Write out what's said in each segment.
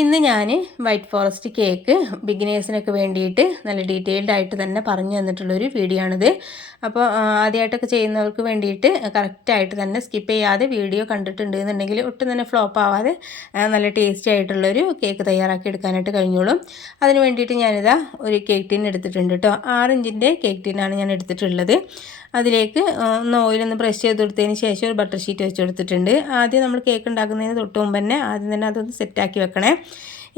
ഇന്ന് ഞാൻ white forest cake ബിഗിനേഴ്സിനൊക്കെ വേണ്ടിയിട്ട് നല്ല ഡീറ്റെയിൽഡ് ആയിട്ട് തന്നെ പറഞ്ഞു തന്നിട്ടുള്ളൊരു വീഡിയോ ആണിത്. അപ്പോൾ ആദ്യമായിട്ടൊക്കെ ചെയ്യുന്നവർക്ക് വേണ്ടിയിട്ട് കറക്റ്റായിട്ട് തന്നെ സ്കിപ്പ് ചെയ്യാതെ വീഡിയോ കണ്ടിട്ടുണ്ട് എന്നുണ്ടെങ്കിൽ ഒട്ടും തന്നെ ഫ്ലോപ്പ് ആവാതെ നല്ല ടേസ്റ്റി ആയിട്ടുള്ളൊരു കേക്ക് തയ്യാറാക്കി എടുക്കാനായിട്ട് കഴിഞ്ഞോളും. അതിന് വേണ്ടിയിട്ട് ഞാനിതാ ഒരു കേക്ക് ടിൻ എടുത്തിട്ടുണ്ട് കേട്ടോ. 6 ഇഞ്ചിൻ്റെ കേക്ക് ടിന്നാണ് ഞാൻ എടുത്തിട്ടുള്ളത്. അതിലേക്ക് ഒന്ന് ഓയിലൊന്ന് ബ്രഷ് ചെയ്ത് കൊടുത്തതിന് ശേഷം ഒരു ബട്ടർ ഷീറ്റ് വെച്ച് കൊടുത്തിട്ടുണ്ട്. ആദ്യം നമ്മൾ കേക്ക് ഉണ്ടാക്കുന്നതിന് തൊട്ട് മുമ്പ് തന്നെ ആദ്യം തന്നെ അതൊന്ന് സെറ്റാക്കി വെക്കണേ.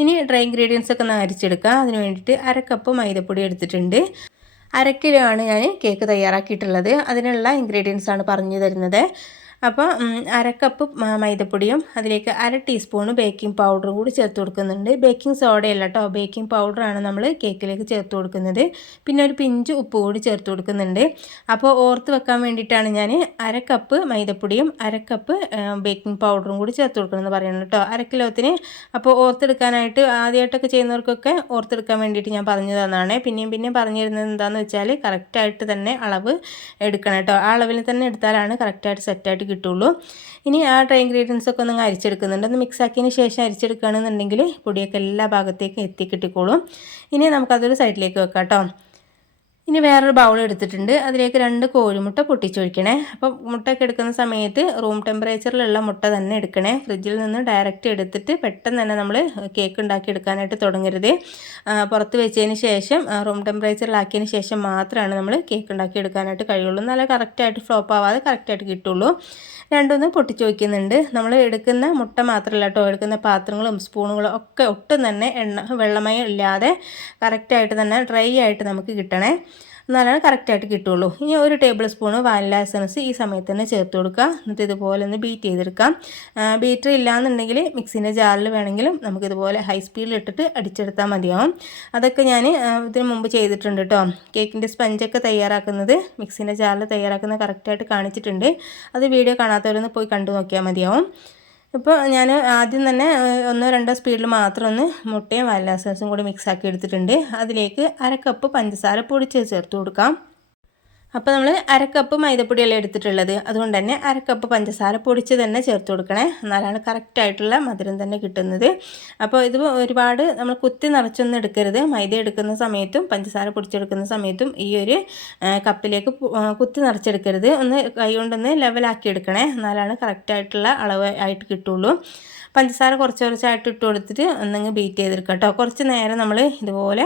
ഇനി ഡ്രൈ ഇൻഗ്രീഡിയൻസ് ഒക്കെ ഒന്ന് അരിച്ചെടുക്കുക. അതിന് വേണ്ടിയിട്ട് 1/2 കപ്പ് മൈദപ്പൊടി എടുത്തിട്ടുണ്ട്. 1/2 കിലോ ആണ് ഞാൻ കേക്ക് തയ്യാറാക്കിയിട്ടുള്ളത്. അതിനുള്ള ഇൻഗ്രീഡിയൻസ് ആണ് പറഞ്ഞു തരുന്നത്. അപ്പോൾ 1/2 കപ്പ് മൈദപ്പൊടിയും അതിലേക്ക് 1/2 ടീസ്പൂൺ ബേക്കിംഗ് പൗഡറും കൂടി ചേർത്ത് കൊടുക്കുന്നുണ്ട്. ബേക്കിംഗ് സോഡയല്ല കേട്ടോ, ബേക്കിംഗ് പൗഡറാണ് നമ്മൾ കേക്കിലേക്ക് ചേർത്ത് കൊടുക്കുന്നത്. പിന്നെ ഒരു പിഞ്ച് ഉപ്പ് കൂടി ചേർത്ത് കൊടുക്കുന്നുണ്ട്. അപ്പോൾ ഓർത്ത് വെക്കാൻ വേണ്ടിയിട്ടാണ് ഞാൻ 1/2 കപ്പ് മൈദപ്പൊടിയും 1/2 കപ്പ് ബേക്കിംഗ് പൗഡറും കൂടി ചേർത്ത് കൊടുക്കണമെന്ന് പറയുന്നത് കേട്ടോ, 1/2 കിലോത്തിന്. അപ്പോൾ ഓർത്തെടുക്കാനായിട്ട് ആദ്യമായിട്ടൊക്കെ ചെയ്യുന്നവർക്കൊക്കെ ഓർത്തെടുക്കാൻ വേണ്ടിയിട്ട് ഞാൻ പറഞ്ഞു തന്നതാണ്. പിന്നെയും പറഞ്ഞു തരുന്നത് എന്താണെന്ന് വെച്ചാൽ കറക്റ്റായിട്ട് തന്നെ അളവ് എടുക്കണം കേട്ടോ. ആ അളവിൽ തന്നെ എടുത്താലാണ് കറക്റ്റായിട്ട് സെറ്റായിട്ട് കിട്ടുള്ളൂ. ഇനി ആ ഡ്രൈ ഇൻഗ്രീഡിയൻസ് ഒക്കെ ഒന്ന് അരിച്ചെടുക്കുന്നുണ്ട്. ഒന്ന് മിക്സ് ആക്കിയതിന് ശേഷം അരിച്ചെടുക്കുകയാണെന്നുണ്ടെങ്കിൽ പൊടിയൊക്കെ എല്ലാ ഭാഗത്തേക്കും എത്തിക്കിട്ടിക്കോളും. ഇനി നമുക്കതൊരു സൈഡിലേക്ക് വെക്കാം കേട്ടോ. ഇനി വേറൊരു ബൗൾ എടുത്തിട്ടുണ്ട്. അതിലേക്ക് 2 കോഴിമുട്ട പൊട്ടിച്ചൊഴിക്കണേ. അപ്പോൾ മുട്ടയൊക്കെ എടുക്കുന്ന സമയത്ത് റൂം ടെമ്പറേച്ചറിലുള്ള മുട്ട തന്നെ എടുക്കണേ. ഫ്രിഡ്ജിൽ നിന്ന് ഡയറക്റ്റ് എടുത്തിട്ട് പെട്ടെന്ന് തന്നെ നമ്മൾ കേക്ക് ഉണ്ടാക്കി എടുക്കാനായിട്ട് തുടങ്ങരുത്. പുറത്ത് വെച്ചതിന് ശേഷം റൂം ടെമ്പറേച്ചറിലാക്കിയതിന് ശേഷം മാത്രമാണ് നമ്മൾ കേക്ക് ഉണ്ടാക്കി എടുക്കാനായിട്ട് കഴിയുള്ളൂ. നല്ല കറക്റ്റായിട്ട് ഫ്ലോപ്പ് ആവാതെ കറക്റ്റായിട്ട് കിട്ടുള്ളൂ. രണ്ടൊന്ന് പൊട്ടിച്ച് വയ്ക്കുന്നുണ്ട്. നമ്മൾ എടുക്കുന്ന മുട്ട മാത്രമല്ല കേട്ടോ, എടുക്കുന്ന പാത്രങ്ങളും സ്പൂണുകളും ഒക്കെ ഒട്ടും തന്നെ വെള്ളമയം ഇല്ലാതെ കറക്റ്റായിട്ട് തന്നെ ഡ്രൈ ആയിട്ട് നമുക്ക് കിട്ടണേ. എന്നാലാണ് കറക്റ്റായിട്ട് കിട്ടുള്ളൂ. ഇനി 1 ടേബിൾ സ്പൂൺ വാനില എസൻസ് ഈ സമയത്ത് തന്നെ ചേർത്ത് കൊടുക്കുക. എന്നിട്ട് ഇതുപോലെ ഒന്ന് ബീറ്റ് ചെയ്തെടുക്കാം. ബീറ്റർ ഇല്ലയെന്നുണ്ടെങ്കിൽ മിക്സിൻ്റെ ജാറിൽ വേണമെങ്കിലും നമുക്കിതുപോലെ ഹൈ സ്പീഡിൽ ഇട്ടിട്ട് അടിച്ചെടുത്താൽ മതിയാവും. അതൊക്കെ ഞാൻ ഇതിന് മുമ്പ് ചെയ്തിട്ടുണ്ട് കേട്ടോ. കേക്കിൻ്റെ സ്പഞ്ചൊക്കെ തയ്യാറാക്കുന്നത് മിക്സിൻ്റെ ജാറിൽ തയ്യാറാക്കുന്നത് കറക്റ്റായിട്ട് കാണിച്ചിട്ടുണ്ട്. അത് വീഡിയോ കാണാത്തവരൊന്ന് പോയി കണ്ടു നോക്കിയാൽ മതിയാവും. ഇപ്പോൾ ഞാൻ ആദ്യം തന്നെ 1-2 സ്പീഡിൽ മാത്രം ഒന്ന് മുട്ടയും വാനില എസൻസും കൂടി മിക്സാക്കി എടുത്തിട്ടുണ്ട്. അതിലേക്ക് 1/2 കപ്പ് പഞ്ചസാര പൊടിച്ച് ചേർത്ത് കൊടുക്കാം. അപ്പോൾ നമ്മൾ 1/2 കപ്പ് മൈദപ്പൊടിയല്ലേ എടുത്തിട്ടുള്ളത്, അതുകൊണ്ട് തന്നെ 1/2 കപ്പ് പഞ്ചസാര പൊടിച്ച് തന്നെ ചേർത്ത് കൊടുക്കണേ. എന്നാലാണ് കറക്റ്റായിട്ടുള്ള മധുരം തന്നെ കിട്ടുന്നത്. അപ്പോൾ ഇത് ഒരുപാട് നമ്മൾ കുത്തി നിറച്ചൊന്നും എടുക്കരുത്. മൈദ എടുക്കുന്ന സമയത്തും പഞ്ചസാര പൊടിച്ചെടുക്കുന്ന സമയത്തും ഈ ഒരു കപ്പിലേക്ക് കുത്തി നിറച്ചെടുക്കരുത്. ഒന്ന് കൈ കൊണ്ടൊന്ന് ലെവലാക്കി എടുക്കണേ. എന്നാലാണ് കറക്റ്റായിട്ടുള്ള അളവ് ആയിട്ട് കിട്ടുള്ളൂ. പഞ്ചസാര കുറച്ചായിട്ട് ഇട്ട് കൊടുത്തിട്ട് ഒന്നങ്ങ് ബീറ്റ് ചെയ്തെടുക്കുക കേട്ടോ. കുറച്ച് നേരം നമ്മൾ ഇതുപോലെ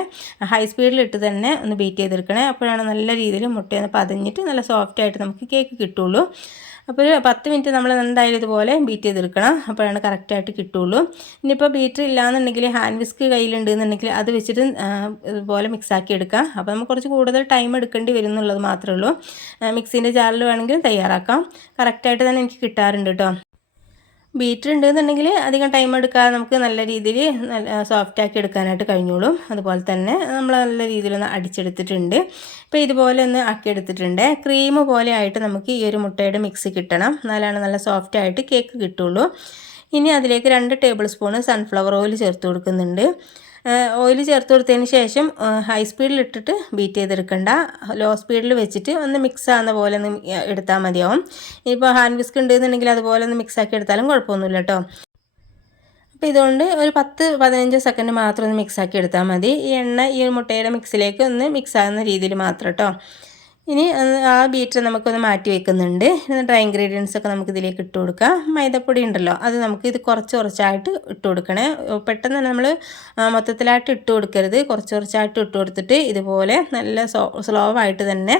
ഹൈ സ്പീഡിലിട്ട് തന്നെ ഒന്ന് ബീറ്റ് ചെയ്തെടുക്കണേ. അപ്പോഴാണ് നല്ല രീതിയിൽ മുട്ടയൊന്ന് പതഞ്ഞിട്ട് നല്ല സോഫ്റ്റായിട്ട് നമുക്ക് കേക്ക് കിട്ടുള്ളൂ. അപ്പോൾ ഒരു 10 മിനിറ്റ് നമ്മൾ എന്തായാലും ഇതുപോലെ ബീറ്റ് ചെയ്തെടുക്കണം. അപ്പോഴാണ് കറക്റ്റായിട്ട് കിട്ടുള്ളൂ. ഇനിയിപ്പോൾ ബീറ്റർ ഇല്ലയെന്നുണ്ടെങ്കിൽ ഹാൻഡ് വിസ്ക് കയ്യിലുണ്ടെന്നുണ്ടെങ്കിൽ അത് വെച്ചിട്ട് ഇതുപോലെ മിക്സാക്കി എടുക്കാം. അപ്പോൾ നമുക്ക് കുറച്ച് കൂടുതൽ ടൈം എടുക്കേണ്ടി വരും എന്നുള്ളത് മാത്രമേ ഉള്ളൂ. മിക്സിൻ്റെ ജാറിൽ വേണമെങ്കിൽ തയ്യാറാക്കാം. കറക്റ്റായിട്ട് തന്നെ എനിക്ക് കിട്ടാറുണ്ട് കേട്ടോ. ബീറ്റർ ഉണ്ടെന്നുണ്ടെങ്കിൽ അധികം ടൈം എടുക്കാതെ നമുക്ക് നല്ല രീതിയിൽ സോഫ്റ്റാക്കി എടുക്കാനായിട്ട് കഴിഞ്ഞോളും. അതുപോലെ തന്നെ നമ്മൾ നല്ല രീതിയിലൊന്ന് അടിച്ചെടുത്തിട്ടുണ്ട്. ഇപ്പോൾ ഇതുപോലെ ഒന്ന് ആക്കിയെടുത്തിട്ടുണ്ട്. ക്രീം പോലെ ആയിട്ട് നമുക്ക് ഈ ഒരു മുട്ടയുടെ മിക്സ് കിട്ടണം. എന്നാലാണ് നല്ല സോഫ്റ്റായിട്ട് കേക്ക് കിട്ടുള്ളൂ. ഇനി അതിലേക്ക് 2 ടേബിൾ സ്പൂൺ സൺഫ്ലവർ ഓയിൽ ചേർത്ത് കൊടുക്കുന്നുണ്ട്. ഓയിൽ ചേർത്ത് കൊടുത്തതിന് ശേഷം ഹൈ സ്പീഡിലിട്ടിട്ട് ബീറ്റ് ചെയ്തെടുക്കണ്ട, ലോ സ്പീഡിൽ വെച്ചിട്ട് ഒന്ന് മിക്സ് ആകുന്ന പോലെ ഒന്ന് എടുത്താൽ മതിയാവും. ഇപ്പോൾ ഹാൻഡ് വിസ്ക് ഉണ്ടെന്നുണ്ടെങ്കിൽ അതുപോലെ ഒന്ന് മിക്സാക്കി എടുത്താലും കുഴപ്പമൊന്നുമില്ല കേട്ടോ. അപ്പോൾ ഇതുകൊണ്ട് ഒരു 10-15 സെക്കൻഡ് മാത്രം ഒന്ന് മിക്സാക്കി എടുത്താൽ മതി. ഈ എണ്ണ ഈ മുട്ടയുടെ മിക്സിലേക്ക് ഒന്ന് മിക്സ് ആകുന്ന രീതിയിൽ മാത്രം കേട്ടോ. ഇനി ആ ബീറ്റർ നമുക്കൊന്ന് മാറ്റി വെക്കുന്നുണ്ട്. ഡ്രൈ ഇൻഗ്രീഡിയൻസ് ഒക്കെ നമുക്ക് ഇതിലേക്ക് ഇട്ട് കൊടുക്കാം. മൈദപ്പൊടി ഉണ്ടല്ലോ, അത് നമുക്ക് ഇത് കുറച്ചായിട്ട് ഇട്ട് കൊടുക്കണേ. പെട്ടെന്ന് തന്നെ നമ്മൾ മൊത്തത്തിലായിട്ട് ഇട്ട് കൊടുക്കരുത്. കുറച്ചായിട്ട് ഇട്ട് കൊടുത്തിട്ട് ഇതുപോലെ നല്ല സ്ലോ ആയിട്ട് തന്നെ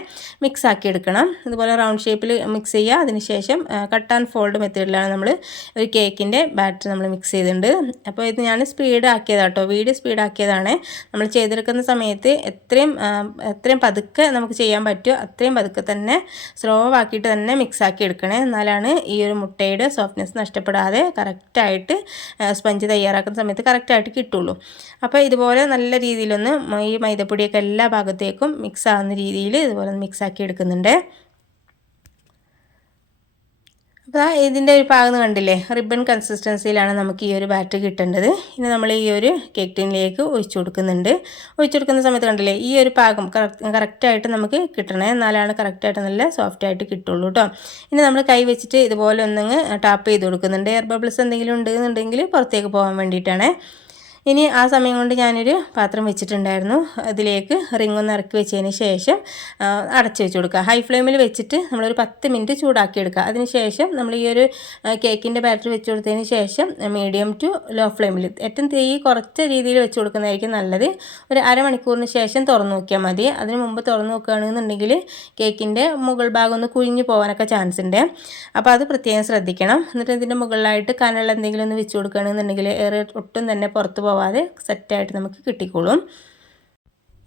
മിക്സ് ആക്കി എടുക്കണം. ഇതുപോലെ റൗണ്ട് ഷേപ്പിൽ മിക്സ് ചെയ്യുക. അതിനുശേഷം കട്ട് ആൻഡ് ഫോൾഡ് മെത്തേഡിലാണ് നമ്മൾ ഒരു കേക്കിൻ്റെ ബാറ്റർ നമ്മൾ മിക്സ് ചെയ്തിട്ടുണ്ട്. അപ്പോൾ ഇത് ഞാൻ സ്പീഡ് ആക്കിയതാണ് കേട്ടോ, വീഡിയോ സ്പീഡ് ആക്കിയതാണ്. നമ്മൾ ചെയ്തെടുക്കുന്ന സമയത്ത് എത്രയും പതുക്കെ നമുക്ക് ചെയ്യാൻ പറ്റും അത്രയും പതുക്കെ തന്നെ സ്ലോ ആക്കിയിട്ട് തന്നെ മിക്സാക്കി എടുക്കണേ. എന്നാലാണ് ഈ ഒരു മുട്ടയുടെ സോഫ്റ്റ്നെസ് നഷ്ടപ്പെടാതെ കറക്റ്റായിട്ട് സ്പഞ്ച് തയ്യാറാക്കുന്ന സമയത്ത് കറക്റ്റായിട്ട് കിട്ടുള്ളൂ. അപ്പോൾ ഇതുപോലെ നല്ല രീതിയിലൊന്ന് ഈ മൈദപ്പൊടിയൊക്കെ എല്ലാ ഭാഗത്തേക്കും മിക്സ് ആകുന്ന രീതിയിൽ ഇതുപോലെ മിക്സാക്കി എടുക്കുന്നുണ്ട്. അപ്പോൾ ഇതിൻ്റെ ഒരു പാകം കണ്ടില്ലേ, റിബൺ കൺസിസ്റ്റൻസിയിലാണ് നമുക്ക് ഈ ഒരു ബാറ്റർ കിട്ടേണ്ടത്. ഇനി നമ്മൾ ഈ ഒരു കേക്ക് ടിന്നിലേക്ക് ഒഴിച്ചു കൊടുക്കുന്ന സമയത്ത് കണ്ടില്ലേ, ഈ ഒരു പാകം കറക്റ്റായിട്ട് നമുക്ക് കിട്ടണേ. എന്നാലാണ് കറക്റ്റായിട്ട് നല്ല സോഫ്റ്റായിട്ട് കിട്ടുള്ളൂ കേട്ടോ. ഇനി നമ്മൾ കൈ വെച്ചിട്ട് ഇതുപോലെ ഒന്നങ്ങ് ടാപ്പ് ചെയ്ത് കൊടുക്കുന്നുണ്ട്. എയർ ബബിൾസ് എന്തെങ്കിലും ഉണ്ടെന്നുണ്ടെങ്കിൽ പുറത്തേക്ക് പോകാൻ വേണ്ടിയിട്ടാണ്. ഇനി ആ സമയം കൊണ്ട് ഞാനൊരു പാത്രം വെച്ചിട്ടുണ്ടായിരുന്നു. അതിലേക്ക് റിംഗ് ഒന്ന് ഇറക്കി വെച്ചതിന് ശേഷം അടച്ച് വെച്ച് കൊടുക്കുക. ഹൈ ഫ്ലെയിമിൽ വെച്ചിട്ട് നമ്മളൊരു 10 മിനിറ്റ് ചൂടാക്കി എടുക്കുക. അതിന് ശേഷം നമ്മൾ ഈ ഒരു കേക്കിൻ്റെ ബാറ്റർ വെച്ച് കൊടുത്തതിന് ശേഷം മീഡിയം ടു ലോ ഫ്ലെയിമിൽ ഏറ്റവും തീ കുറച്ച രീതിയിൽ വെച്ച് കൊടുക്കുന്നതായിരിക്കും നല്ലത്. ഒരു അരമണിക്കൂറിന് ശേഷം തുറന്ന് നോക്കിയാൽ മതി. അതിന് മുമ്പ് തുറന്ന് നോക്കുകയാണെന്നുണ്ടെങ്കിൽ കേക്കിൻ്റെ മുകൾ ഭാഗം ഒന്ന് കുഴിഞ്ഞു പോകാനൊക്കെ ചാൻസ് ഉണ്ട്. അപ്പോൾ അത് പ്രത്യേകം ശ്രദ്ധിക്കണം. എന്നിട്ട് ഇതിൻ്റെ മുകളിലായിട്ട് കനൽ എന്തെങ്കിലും ഒന്ന് വെച്ച് കൊടുക്കുകയാണെന്നുണ്ടെങ്കിൽ ഒട്ടും തന്നെ പുറത്ത് പോവാതെ സെറ്റായിട്ട് നമുക്ക് കിട്ടിക്കോളും.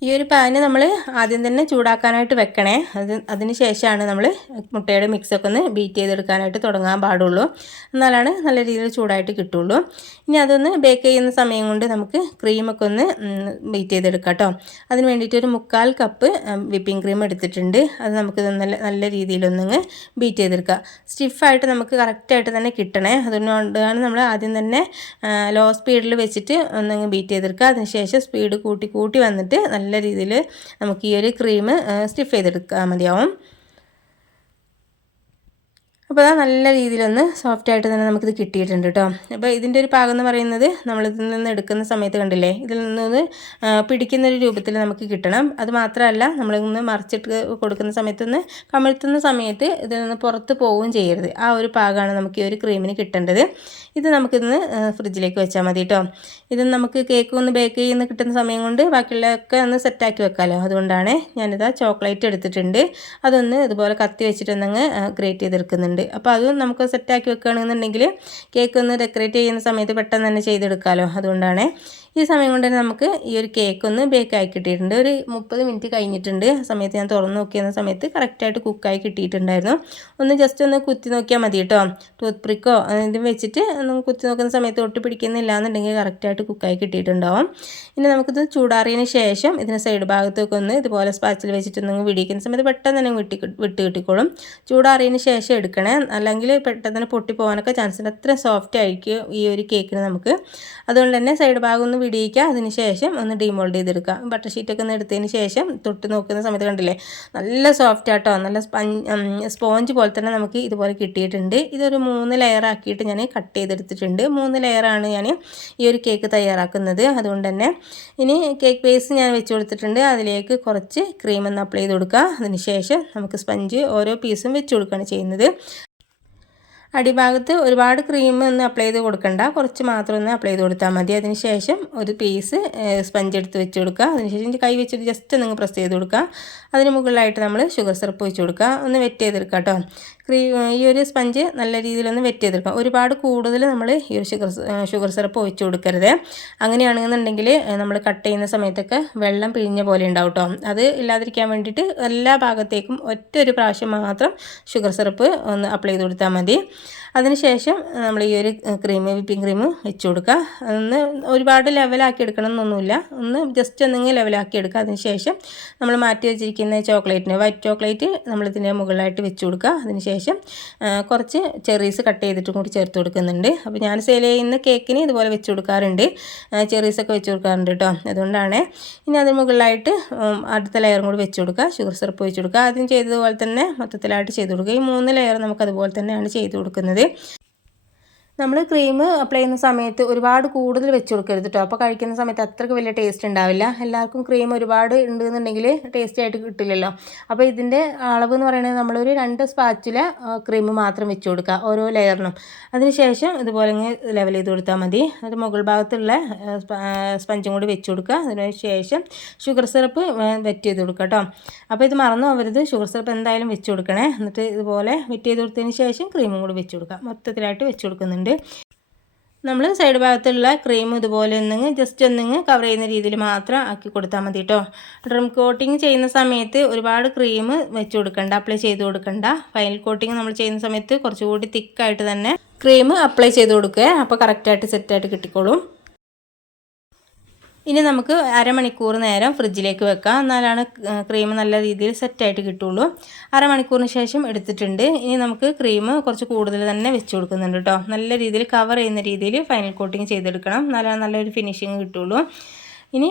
ഈ ഒരു പാന് നമ്മൾ ആദ്യം തന്നെ ചൂടാക്കാനായിട്ട് വെക്കണേ. അതിന് ശേഷമാണ് നമ്മൾ മുട്ടയുടെ മിക്സൊക്കെ ഒന്ന് ബീറ്റ് ചെയ്തെടുക്കാനായിട്ട് തുടങ്ങാൻ പാടുള്ളൂ. എന്നാലാണ് നല്ല രീതിയിൽ ചൂടായിട്ട് കിട്ടുള്ളൂ. ഇനി അതൊന്ന് ബേക്ക് ചെയ്യുന്ന സമയം കൊണ്ട് നമുക്ക് ക്രീമൊക്കെ ഒന്ന് ബീറ്റ് ചെയ്തെടുക്കാം കേട്ടോ. അതിന് വേണ്ടിയിട്ട് ഒരു 1/4 കപ്പ് വിപ്പിംഗ് ക്രീം എടുത്തിട്ടുണ്ട്. അത് നമുക്ക് നല്ല രീതിയിലൊന്നങ്ങ് ബീറ്റ് ചെയ്തെടുക്കുക. സ്റ്റിഫായിട്ട് നമുക്ക് കറക്റ്റായിട്ട് തന്നെ കിട്ടണേ. അതുകൊണ്ടാണ് നമ്മൾ ആദ്യം തന്നെ ലോ സ്പീഡിൽ വെച്ചിട്ട് ഒന്നങ്ങ് ബീറ്റ് ചെയ്തെടുക്കുക. അതിന് ശേഷം സ്പീഡ് കൂട്ടി വന്നിട്ട് നല്ല രീതിയിൽ നമുക്ക് ഈ ഒരു ക്രീം സ്റ്റിഫ് ചെയ്തെടുക്കാൻ മതിയാവും. അപ്പോൾ അത് നല്ല രീതിയിലൊന്ന് സോഫ്റ്റായിട്ട് തന്നെ നമുക്കിത് കിട്ടിയിട്ടുണ്ട് കേട്ടോ. അപ്പോൾ ഇതിൻ്റെ ഒരു പാകം എന്ന് പറയുന്നത് നമ്മളിതിൽ നിന്ന് എടുക്കുന്ന സമയത്ത് കണ്ടില്ലേ, ഇതിൽ നിന്ന് പിടിക്കുന്നൊരു രൂപത്തിൽ നമുക്ക് കിട്ടണം. അത് മാത്രമല്ല നമ്മളിന്ന് മറിച്ചിട്ട് കൊടുക്കുന്ന സമയത്തൊന്ന് കമിഴ്ത്തുന്ന സമയത്ത് ഇതിൽ നിന്ന് പുറത്ത് പോവുകയും ചെയ്യരുത്. ആ ഒരു പാകമാണ് നമുക്ക് ഈ ഒരു ക്രീമിന് കിട്ടേണ്ടത്. ഇത് നമുക്കിന്ന് ഫ്രിഡ്ജിലേക്ക് വെച്ചാൽ മതി കേട്ടോ. ഇത് നമുക്ക് കേക്ക് ഒന്ന് ബേക്ക് ചെയ്യുന്ന കിട്ടുന്ന സമയം കൊണ്ട് ബാക്കിയുള്ളതൊക്കെ ഒന്ന് സെറ്റാക്കി വെക്കാമല്ലോ. അതുകൊണ്ടാണ് ഞാനിതാ ചോക്ലേറ്റ് എടുത്തിട്ടുണ്ട്. അതൊന്ന് ഇതുപോലെ കത്തി വെച്ചിട്ടൊന്നങ്ങ് ഗ്രേറ്റ് ചെയ്തെടുക്കുന്നുണ്ട്. അപ്പോൾ അതും നമുക്ക് സെറ്റാക്കി വെക്കുകയാണെന്നുണ്ടെങ്കിൽ കേക്ക് ഒന്ന് ഡെക്കറേറ്റ് ചെയ്യുന്ന സമയത്ത് പെട്ടെന്ന് തന്നെ ചെയ്തെടുക്കാമല്ലോ. അതുകൊണ്ടാണ് ഈ സമയം കൊണ്ട് തന്നെ നമുക്ക് ഈ ഒരു കേക്ക് ഒന്ന് ബേക്കായി കിട്ടിയിട്ടുണ്ട്. ഒരു 30 മിനിറ്റ് കഴിഞ്ഞിട്ടുണ്ട്. ആ സമയത്ത് ഞാൻ തുറന്ന് നോക്കിയ സമയത്ത് കറക്റ്റായിട്ട് കുക്കായി കിട്ടിയിട്ടുണ്ടായിരുന്നു. ഒന്ന് ജസ്റ്റ് ഒന്ന് കുത്തി നോക്കിയാൽ മതി കേട്ടോ. ടൂത്ത് പിക്കോ എന്തും വെച്ചിട്ട് ഒന്ന് കുത്തി നോക്കുന്ന സമയത്ത് ഒട്ടി പിടിക്കുന്നില്ല എന്നുണ്ടെങ്കിൽ കറക്റ്റായിട്ട് കുക്കായി കിട്ടിയിട്ടുണ്ടാവും. ഇനി നമുക്കിത് ചൂടാറിയതിന് ശേഷം ഇതിന് സൈഡ് ഭാഗത്തൊക്കെ ഒന്ന് ഇതുപോലെ സ്പാച്ചിൽ വെച്ചിട്ടൊന്ന് വിടിയിക്കുന്ന സമയത്ത് പെട്ടെന്ന് തന്നെ വിട്ട് കിട്ടിക്കോളും. ചൂടാറിയതിന് ശേഷം എടുക്കണേ, അല്ലെങ്കിൽ പെട്ടെന്ന് തന്നെ പൊട്ടി പോകാനൊക്കെ ചാൻസ് ഉണ്ട്. അത്ര സോഫ്റ്റ് ആയിരിക്കും ഈ ഒരു കേക്കിന് നമുക്ക്. അതുകൊണ്ട് തന്നെ സൈഡ് ഭാഗം ഒന്ന് വിടിയിക്കുക. അതിന് ശേഷം ഒന്ന് ഡീമോൾഡ് ചെയ്തെടുക്കുക. ബട്ടർ ഷീറ്റൊക്കെ ഒന്ന് എടുത്തതിന് ശേഷം തൊട്ട് നോക്കുന്ന സമയത്ത് കണ്ടില്ലേ നല്ല സോഫ്റ്റ് ആട്ടോ, നല്ല സ്പോഞ്ച് പോലെ തന്നെ നമുക്ക് ഇതുപോലെ കിട്ടിയിട്ടുണ്ട്. ഇതൊരു 3 ലെയർ ആക്കിയിട്ട് ഞാൻ കട്ട് ചെയ്തെടുത്തിട്ടുണ്ട്. 3 ലെയറാണ് ഞാൻ ഈ ഒരു കേക്ക് തയ്യാറാക്കുന്നത്. അതുകൊണ്ട് തന്നെ ഇനി കേക്ക് ബേസ് ഞാൻ വെച്ച് കൊടുത്തിട്ടുണ്ട്. അതിലേക്ക് കുറച്ച് ക്രീം ഒന്ന് അപ്ലൈ ചെയ്ത് കൊടുക്കുക. അതിന് ശേഷം നമുക്ക് സ്പഞ്ച് ഓരോ പീസും വെച്ച് കൊടുക്കുകയാണ് ചെയ്യുന്നത്. അടിഭാഗത്ത് ഒരുപാട് ക്രീം ഒന്ന് അപ്ലൈ ചെയ്ത് കൊടുക്കണ്ട, കുറച്ച് മാത്രം ഒന്ന് അപ്ലൈ ചെയ്ത് കൊടുത്താൽ മതി. അതിന് ശേഷം ഒരു പീസ് സ്പഞ്ച് എടുത്ത് വെച്ച് കൊടുക്കുക. അതിനുശേഷം കൈ വെച്ചിട്ട് ജസ്റ്റ് ഒന്ന് പ്രസ് ചെയ്ത് കൊടുക്കുക. അതിന് മുകളിലായിട്ട് നമ്മൾ ഷുഗർ സിറപ്പ് വെച്ച് കൊടുക്കുക. ഒന്ന് വെറ്റ് ചെയ്തെടുക്കുക കേട്ടോ. ഈ ഒരു സ്പഞ്ച് നല്ല രീതിയിലൊന്ന് വെറ്റ് ചെയ്തെടുക്കാം. ഒരുപാട് കൂടുതൽ നമ്മൾ ഈ ഒരു ഷുഗർ സിറപ്പ് ഒഴിച്ച് കൊടുക്കരുത്. അങ്ങനെയാണെന്നുണ്ടെങ്കിൽ നമ്മൾ കട്ട് ചെയ്യുന്ന സമയത്തൊക്കെ വെള്ളം പിഴിഞ്ഞ പോലെ ഉണ്ടാവും കേട്ടോ. അത് ഇല്ലാതിരിക്കാൻ വേണ്ടിയിട്ട് എല്ലാ ഭാഗത്തേക്കും ഒരു പ്രാവശ്യം മാത്രം ഷുഗർ സിറപ്പ് ഒന്ന് അപ്ലൈ ചെയ്ത് കൊടുത്താൽ മതി. അതിനുശേഷം നമ്മൾ ഈ ഒരു വിപ്പിംഗ് ക്രീം വെച്ച് കൊടുക്കുക. ഒന്ന് ഒരുപാട് ലെവലാക്കി എടുക്കണം എന്നൊന്നുമില്ല, ഒന്ന് ജസ്റ്റ് ഒന്നെങ്കിൽ ലെവലാക്കി എടുക്കുക. അതിനുശേഷം നമ്മൾ മാറ്റി വെച്ചിരിക്കുന്ന വൈറ്റ് ചോക്ലേറ്റ് നമ്മളിതിൻ്റെ മുകളിലായിട്ട് വെച്ച് കൊടുക്കുക. അതിനുശേഷം കുറച്ച് ചെറീസ് കട്ട് ചെയ്തിട്ടും കൂടി ചേർത്ത് കൊടുക്കുന്നുണ്ട്. അപ്പോൾ ഞാൻ സെയിൽ ചെയ്യുന്ന കേക്കിന് ഇതുപോലെ വെച്ച് കൊടുക്കാറുണ്ട്, ചെറീസൊക്കെ വെച്ച് കൊടുക്കാറുണ്ട് കേട്ടോ. അതുകൊണ്ടാണ്. ഇനി അതിന് മുകളിലായിട്ട് അടുത്ത ലെയറും കൂടി വെച്ച് കൊടുക്കുക. ഷുഗർ സിറപ്പ് വെച്ച് കൊടുക്കുക. ആദ്യം ചെയ്തതുപോലെ തന്നെ മൊത്തത്തിലായിട്ട് ചെയ്ത് കൊടുക്കുക. ഈ 3 ലെയർ നമുക്ക് അതുപോലെ തന്നെയാണ് ചെയ്ത് കൊടുക്കുന്നത്. നമ്മൾ ക്രീം അപ്ലൈ ചെയ്യുന്ന സമയത്ത് ഒരുപാട് കൂടുതൽ വെച്ച് കൊടുക്കരുത് കേട്ടോ. അപ്പോൾ കഴിക്കുന്ന സമയത്ത് അത്രയ്ക്ക് വലിയ ടേസ്റ്റ് ഉണ്ടാവില്ല. എല്ലാവർക്കും ക്രീം ഒരുപാട് ഉണ്ടെന്നുണ്ടെങ്കിൽ ടേസ്റ്റി ആയിട്ട് കിട്ടില്ലല്ലോ. അപ്പോൾ ഇതിൻ്റെ അളവ് എന്ന് പറയുന്നത് നമ്മളൊരു 2 സ്പാച്ചില ക്രീം മാത്രം വെച്ച് കൊടുക്കുക ഓരോ ലെയറിനും. അതിനുശേഷം ഇതുപോലെ ലെവൽ ചെയ്ത് കൊടുത്താൽ മതി. അത് മുകൾ ഭാഗത്തുള്ള സ്പഞ്ചും കൂടി വെച്ച് കൊടുക്കുക. അതിന് ശേഷം ഷുഗർ സിറപ്പ് വെറ്റ് ചെയ്ത് കൊടുക്കുക കേട്ടോ. അപ്പോൾ ഇത് മറന്നു പോകരുത്, ഷുഗർ സിറപ്പ് എന്തായാലും വെച്ച് കൊടുക്കണേ. എന്നിട്ട് ഇതുപോലെ വെറ്റ് ചെയ്ത് കൊടുത്തതിന് ശേഷം ക്രീമും കൂടി വെച്ച് കൊടുക്കുക. മൊത്തത്തിലായിട്ട് വെച്ച് കൊടുക്കുന്നുണ്ട്. നമ്മൾ സൈഡ് ഭാഗത്തുള്ള ക്രീം ഇതുപോലെ ജസ്റ്റ് കവർ ചെയ്യുന്ന രീതിയിൽ മാത്രം ആക്കി കൊടുത്താൽ മതി കേട്ടോ. ഡ്രം കോട്ടിങ് ചെയ്യുന്ന സമയത്ത് ഒരുപാട് ക്രീം വെച്ച് കൊടുക്കണ്ട, അപ്ലൈ ചെയ്ത് കൊടുക്കണ്ട. ഫൈനൽ കോട്ടിങ് നമ്മൾ ചെയ്യുന്ന സമയത്ത് കുറച്ചുകൂടി തിക്കായിട്ട് തന്നെ ക്രീം അപ്ലൈ ചെയ്ത് കൊടുക്കുക. അപ്പോൾ കറക്റ്റായിട്ട് സെറ്റായിട്ട് കിട്ടിക്കോളും. ഇനി നമുക്ക് അരമണിക്കൂർ നേരം ഫ്രിഡ്ജിലേക്ക് വെക്കാം, എന്നാലാണ് ക്രീം നല്ല രീതിയിൽ സെറ്റായിട്ട് കിട്ടുള്ളൂ. അരമണിക്കൂറിന് ശേഷം എടുത്തിട്ടുണ്ട്. ഇനി നമുക്ക് ക്രീം കുറച്ച് കൂടുതൽ തന്നെ വെച്ച് കൊടുക്കുന്നുണ്ട് കേട്ടോ. നല്ല രീതിയിൽ കവർ ചെയ്യുന്ന രീതിയിൽ ഫൈനൽ കോട്ടിങ് ചെയ്തെടുക്കണം, എന്നാലാണ് നല്ലൊരു ഫിനിഷിങ് കിട്ടുള്ളൂ. ഇനി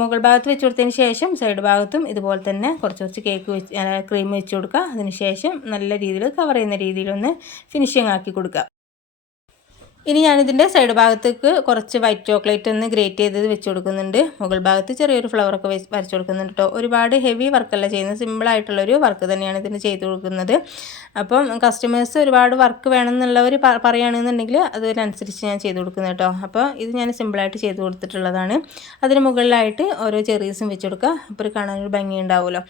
മുകൾ ഭാഗത്ത് വെച്ച് കൊടുത്തതിന് ശേഷം സൈഡ് ഭാഗത്തും ഇതുപോലെ തന്നെ കുറച്ച് ക്രീം വെച്ച് കൊടുക്കുക. അതിന് ശേഷം നല്ല രീതിയിൽ കവർ ചെയ്യുന്ന രീതിയിലൊന്ന് ഫിനിഷിങ് ആക്കി കൊടുക്കുക. ഇനി ഞാനിതിൻ്റെ സൈഡ് ഭാഗത്തേക്ക് കുറച്ച് വൈറ്റ് ചോക്ലേറ്റ് ഒന്ന് ഗ്രേറ്റ് ചെയ്തത് വെച്ച് കൊടുക്കുന്നുണ്ട്. മുകൾ ഭാഗത്ത് ചെറിയൊരു ഫ്ലവറൊക്കെ വരച്ച് കൊടുക്കുന്നുണ്ട് കേട്ടോ. ഒരുപാട് ഹെവി വർക്കല്ല ചെയ്യുന്നത്, സിമ്പിളായിട്ടുള്ളൊരു വർക്ക് തന്നെയാണ് ഇതിന് ചെയ്ത് കൊടുക്കുന്നത്. അപ്പം കസ്റ്റമേഴ്സ് ഒരുപാട് വർക്ക് വേണമെന്നുള്ളവർ പറയുകയാണെന്നുണ്ടെങ്കിൽ അതിനനുസരിച്ച് ഞാൻ ചെയ്ത് കൊടുക്കുന്നത് കേട്ടോ. അപ്പോൾ ഇത് ഞാൻ സിമ്പിളായിട്ട് ചെയ്ത് കൊടുത്തിട്ടുള്ളതാണ്. അതിന് മുകളിലായിട്ട് ഓരോ ചെറീസും വെച്ച് കൊടുക്കുക. അപ്പോൾ ഒരു കാണാനൊരു ഭംഗി ഉണ്ടാവുമല്ലോ.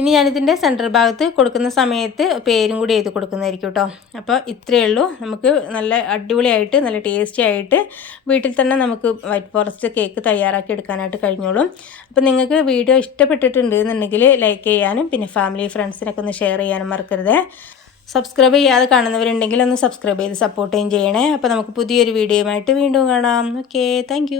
ഇനി ഞാനിതിൻ്റെ സെൻറ്റർ ഭാഗത്ത് കൊടുക്കുന്ന സമയത്ത് പേരും കൂടി എഴുതി കൊടുക്കുന്നതായിരിക്കും കേട്ടോ. അപ്പോൾ ഇത്രയേ ഉള്ളൂ. നമുക്ക് നല്ല അടിപൊളിയായിട്ട് നല്ല ടേസ്റ്റി ആയിട്ട് വീട്ടിൽ തന്നെ നമുക്ക് വൈറ്റ് ഫോറസ്റ്റ് കേക്ക് തയ്യാറാക്കി എടുക്കാനായിട്ട് കഴിഞ്ഞോളും. അപ്പോൾ നിങ്ങൾക്ക് വീഡിയോ ഇഷ്ടപ്പെട്ടിട്ടുണ്ട് എന്നുണ്ടെങ്കിൽ ലൈക്ക് ചെയ്യാനും പിന്നെ ഫാമിലി ഫ്രണ്ട്സിനൊക്കെ ഒന്ന് ഷെയർ ചെയ്യാനും മറക്കരുത്. സബ്സ്ക്രൈബ് ചെയ്യാതെ കാണുന്നവരുണ്ടെങ്കിൽ ഒന്ന് സബ്സ്ക്രൈബ് ചെയ്ത് സപ്പോർട്ട് ചെയ്യണേ. അപ്പോൾ നമുക്ക് പുതിയൊരു വീഡിയോയുമായിട്ട് വീണ്ടും കാണാം. Okay, thank